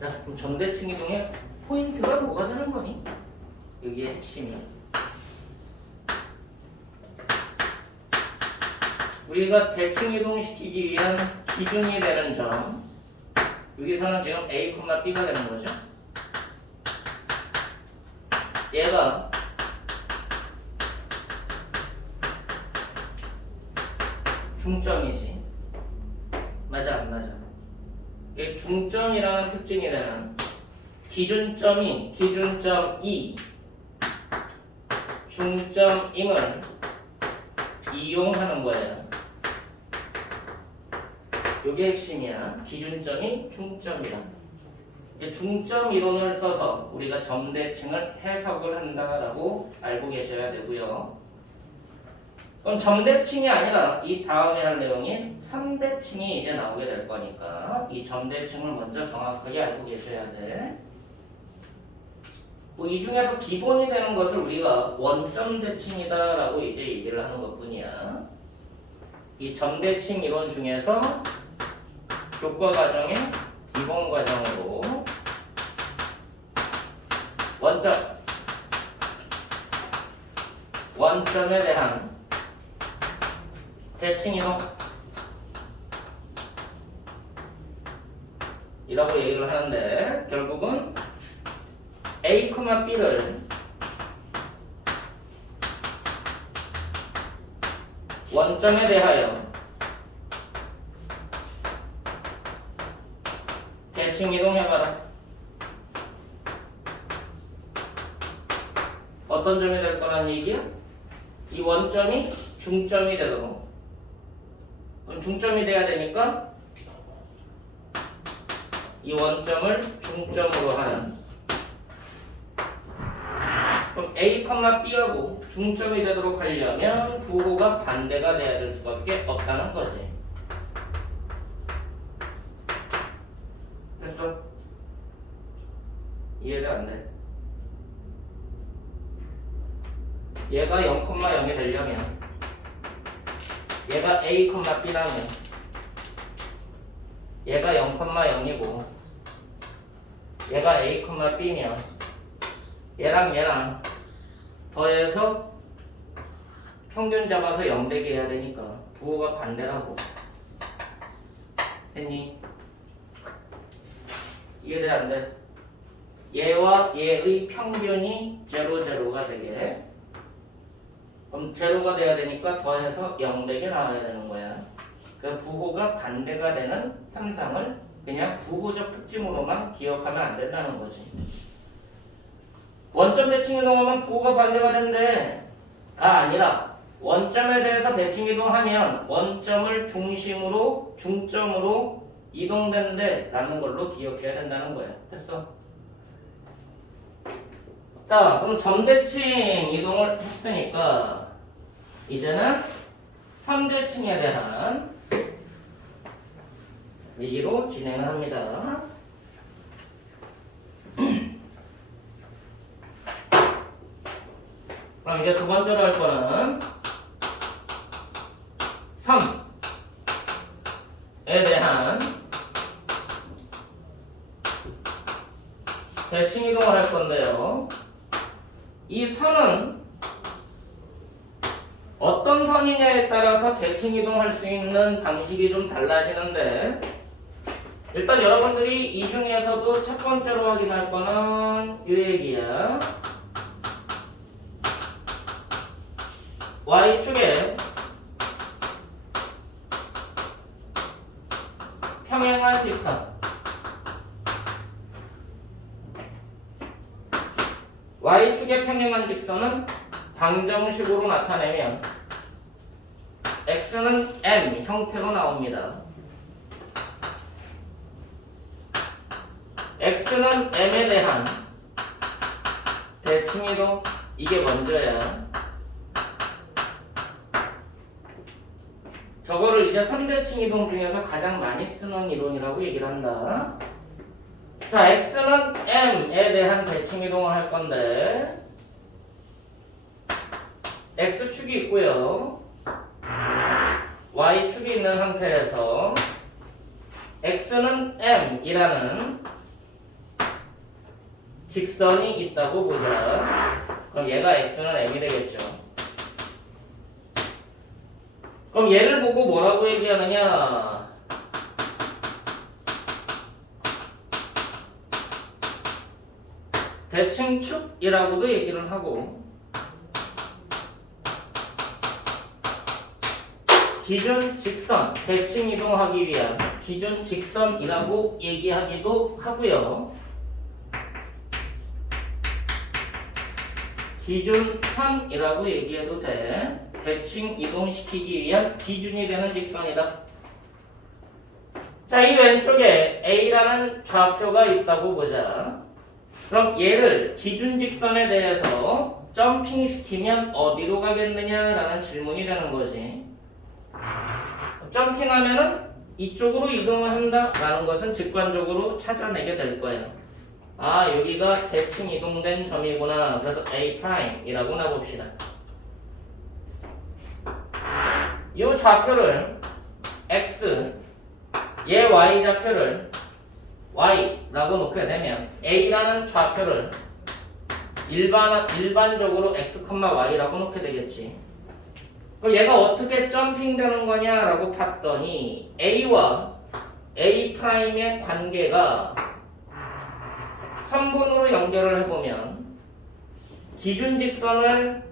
자, 그럼 점대칭 이동의 포인트가 뭐가 되는 거니? 여기에 핵심이. 우리가 대칭 이동시키기 위한 기준이 되는 점. 여기서는 지금 A, B가 되는 거죠. 얘가 중점이지. 맞아, 안 맞아? 이게 중점이라는 특징이 되는 기준점이 기준점 2, 중점임을 이용하는 거예요. 이게 핵심이야. 기준점이 중점이다. 중점 이론을 써서 우리가 점대칭을 해석을 한다라고 알고 계셔야 되고요. 그럼 점대칭이 아니라 이 다음에 할 내용인 선대칭이 이제 나오게 될 거니까 이 점대칭을 먼저 정확하게 알고 계셔야 돼. 뭐 이 중에서 기본이 되는 것을 우리가 원점대칭이다라고 이제 얘기를 하는 것뿐이야. 이 점대칭 이론 중에서 교과 과정의 기본 과정으로 원점에 대한 대칭 이동 이라고 얘기를 하는데 결국은 A, B를 원점에 대하여 대칭 이동해봐라. 어떤 점이 될 거란 얘기야? 이 원점이 중점이 되도록. 그럼 중점이 돼야 되니까 이 원점을 중점으로 하는. 그럼 A, B하고 중점이 되도록 하려면 부호가 반대가 돼야 될 수밖에 없다는 거지. 됐어? 이해가 안 돼? 얘가 0,0이 되려면 얘가 A, B라면 얘가 0,0이고 얘가 A, B면 얘랑 더해서 평균 잡아서 0 되게 해야 되니까 부호가 반대라고. 됐니? 이해돼 안 돼? 얘와 얘의 평균이 0, 0가 되게. 그럼 0가 돼야 되니까 더해서 0 되게 나와야 되는 거야. 그 부호가 반대가 되는 현상을 그냥 부호적 특징으로만 기억하면 안 된다는 거지. 원점 대칭 이동하면 부호가 반대가 된대. 아니라 원점에 대해서 대칭 이동하면 원점을 중심으로 중점으로 이동된대 라는 걸로 기억해야 된다는 거야. 됐어? 자, 그럼 점대칭 이동을 했으니까 이제는 선대칭에 대한 얘기로 진행을 합니다. 그럼 이제 두 번째로 할 거는 선에 대한 대칭 이동을 할 건데요. 이 선은 어떤 선이냐에 따라서 대칭 이동할 수 있는 방식이 좀 달라지는데 일단 여러분들이 이 중에서도 첫 번째로 확인할 거는 이 얘기야. Y축에 평행한 직선 Y축의 평행한 직선은 방정식으로 나타내면 X는 M 형태로 나옵니다. X는 M에 대한 대칭이동 이게 먼저야. 저거를 이제 선대칭 이동 중에서 가장 많이 쓰는 이론이라고 얘기를 한다. 자, X는 M에 대한 대칭 이동을 할 건데 X축이 있고요. Y축이 있는 상태에서 X는 M이라는 직선이 있다고 보자. 그럼 얘가 x는 m이 되겠죠. 그럼 얘를 보고 뭐라고 얘기하느냐? 대칭축이라고도 얘기를 하고 기준 직선, 대칭 이동하기 위한 기준 직선이라고 얘기하기도 하고요. 기준선이라고 얘기해도 돼. 대칭 이동시키기 위한 기준이 되는 직선이다. 자, 이 왼쪽에 A라는 좌표가 있다고 보자. 그럼 얘를 기준 직선에 대해서 점핑시키면 어디로 가겠느냐라는 질문이 되는 거지. 점핑하면은 이쪽으로 이동을 한다라는 것은 직관적으로 찾아내게 될 거예요. 아, 여기가 대칭 이동된 점이구나. 그래서 A'이라고 놔봅시다. 이 좌표를 X, 얘 Y 좌표를 Y라고 놓게 되면 A라는 좌표를 일반적으로 X, Y라고 놓게 되겠지. 그럼 얘가 어떻게 점핑되는 거냐라고 봤더니 A와 A'의 관계가 선분으로 연결을 해보면 기준 직선을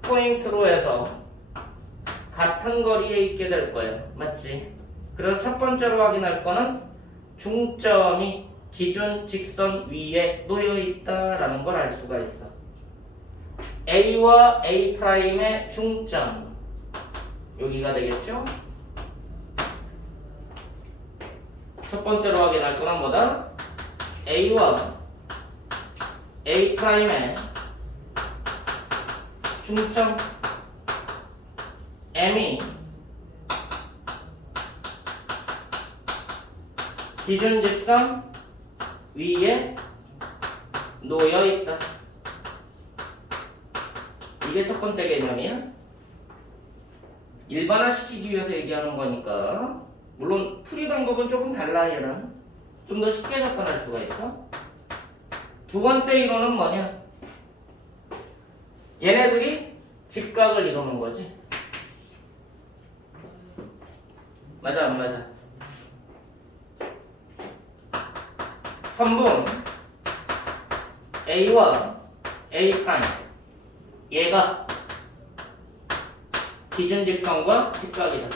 포인트로 해서 같은 거리에 있게 될 거예요. 맞지? 그래서 첫 번째로 확인할 거는 중점이 기준 직선 위에 놓여 있다라는 걸 알 수가 있어. A와 A'의 중점 여기가 되겠죠? 첫 번째로 확인할 거는 뭐다? A와 A'의 중점 M이 기준 직선 위에 놓여 있다. 이게 첫 번째 개념이야. 일반화시키기 위해서 얘기하는 거니까 물론 풀이 방법은 조금 달라. 얘는 좀 더 쉽게 접근할 수가 있어. 두 번째 이론은 뭐냐? 얘네들이 직각을 이루는 거지. 맞아 안 맞아? 선분 A와 A' 얘가 기준 직선과 직각이다.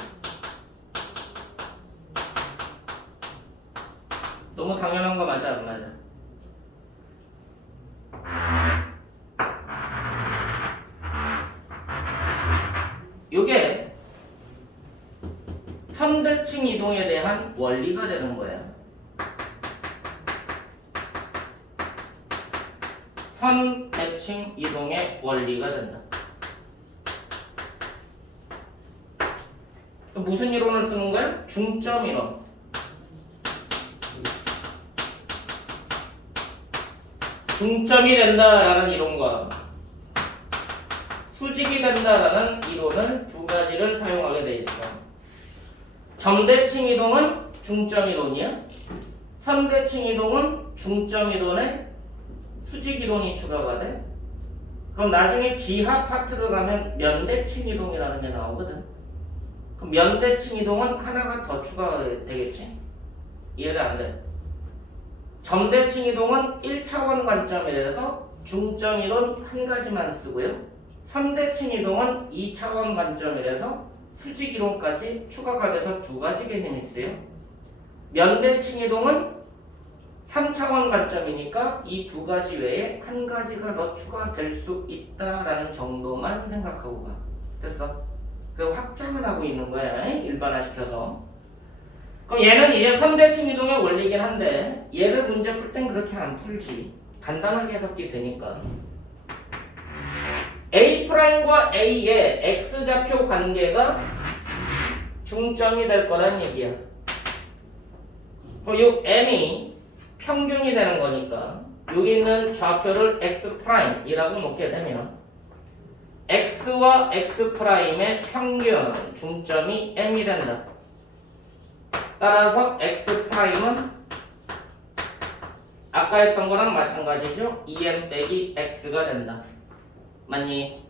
너무 당연한 거 맞아 안 맞아? 요게 선대칭 이동에 대한 원리가 되는 거야. 선대칭 이동의 원리가 된다. 무슨 이론을 쓰는 거야? 중점 이론. 중점이 된다라는 이론과 수직이 된다라는 이론을 두 가지를 사용하게 돼 있어. 점대칭 이동은 중점 이론이야. 선대칭 이동은 중점 이론에 수직 이론이 추가가 돼. 그럼 나중에 기하 파트로 가면 면대칭 이동이라는 게 나오거든. 그럼 면대칭 이동은 하나가 더 추가가 되겠지? 이해가 안 돼. 점대칭 이동은 1차원 관점이라서 중점 이론 한 가지만 쓰고요. 선대칭 이동은 2차원 관점이라서 수직 이론까지 추가가 돼서 두 가지 개념이 있어요. 면대칭 이동은 3차원 관점이니까 이 두 가지 외에 한 가지가 더 추가될 수 있다라는 정도만 생각하고 가. 됐어? 그 확장을 하고 있는 거야. 일반화시켜서. 그럼 얘는 이제 선대칭 이동의 원리긴 한데 얘를 문제 풀 땐 그렇게 안 풀지. 간단하게 해석이 되니까. A'과 A의 X좌표 관계가 중점이 될 거란 얘기야. 그럼 이 M이 평균이 되는 거니까 여기 있는 좌표를 X'이라고 놓게 되면 X와 X'의 평균 중점이 M이 된다. 따라서 X'은 아까 했던 거랑 마찬가지죠. 2m 빼기 x가 된다. 맞니?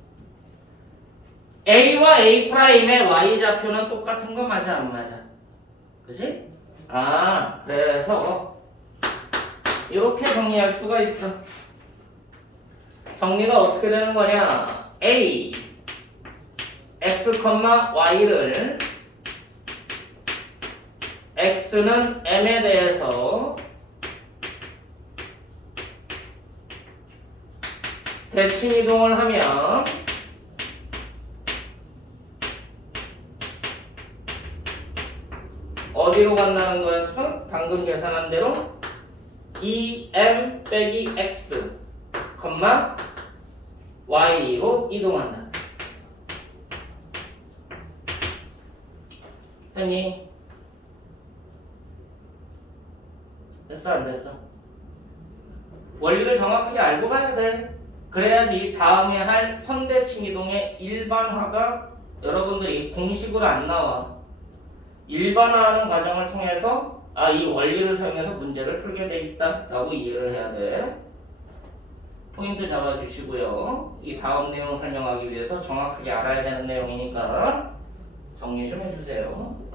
a와 a'의 y좌표는 똑같은 거 맞아 안 맞아? 그지? 그래서 이렇게 정리할 수가 있어. 정리가 어떻게 되는 거냐? a x, y를 x는 m에 대해서 대칭 이동을 하면 어디로 간다는 거였어? 방금 계산한 대로 2m 빼기 x, y로 이동한다. 됐니? 됐어 안 됐어? 원리를 정확하게 알고 가야 돼. 그래야지 다음에 할 선대칭 이동의 일반화가 여러분들이 공식으로 안 나와. 일반화하는 과정을 통해서 이 원리를 사용해서 문제를 풀게 돼 있다 라고 이해를 해야 돼. 포인트 잡아주시고요. 이 다음 내용 설명하기 위해서 정확하게 알아야 되는 내용이니까 정리 좀 해주세요.